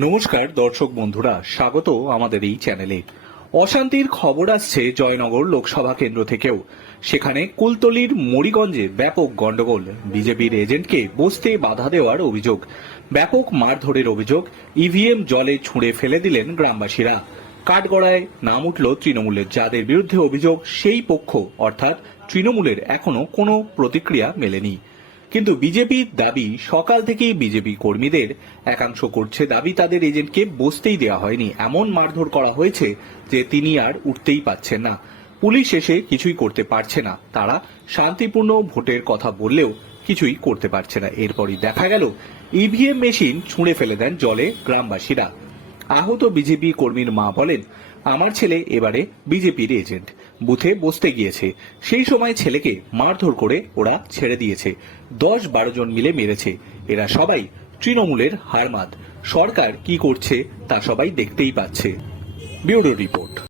নমস্কার, দর্শক বন্ধুরা, স্বাগত আমাদের এই চ্যানেলে। অশান্তির খবর আসছে জয়নগর লোকসভা কেন্দ্র থেকেও। সেখানে কুলতলির মরিগঞ্জে ব্যাপক গন্ডগোল বিজেপির এজেন্টকে বসতে বাধা দেওয়ার অভিযোগ। ব্যাপক মারধরের অভিযোগ, ইভিএম জলে ছুঁড়ে ফেলে দিলেন গ্রামবাসীরা। কাঠগড়ায় নাম উঠল তৃণমূলের। যাদের বিরুদ্ধে অভিযোগ, সেই পক্ষ, অর্থাৎ তৃণমূলের এখনও কোনো প্রতিক্রিয়া মেলেনি। কিন্তু বিজেপির দাবি সকাল থেকেই বিজেপি কর্মীদের। একাংশ করছে দাবি তাদের এজেন্টকে বসতেই দেওয়া হয়নি। এমন মারধর করা হয়েছে যে তিনি আর উঠতেই পাচ্ছেন না। পুলিশ এসে কিছুই করতে পারছে না। তারা শান্তিপূর্ণ ভোটের কথা বললেও কিছুই করতে পারছে না। এরপরই দেখা গেল, ইভিএম মেশিন ছুঁড়ে ফেলে দেন জলে গ্রামবাসীরা। আহত বিজেপি কর্মীর মা বলেন, আমার ছেলে এবারে বিজেপির এজেন্ট। বুথে বসতে গিয়েছে। সেই সময় ছেলেকে মারধর করে ওরা ছেড়ে দিয়েছে। দশ বারো জন মিলে মেরেছে। এরা সবাই তৃণমূলের হারমাদ। সরকার কি করছে তা সবাই দেখতেই পাচ্ছে। Bureau report.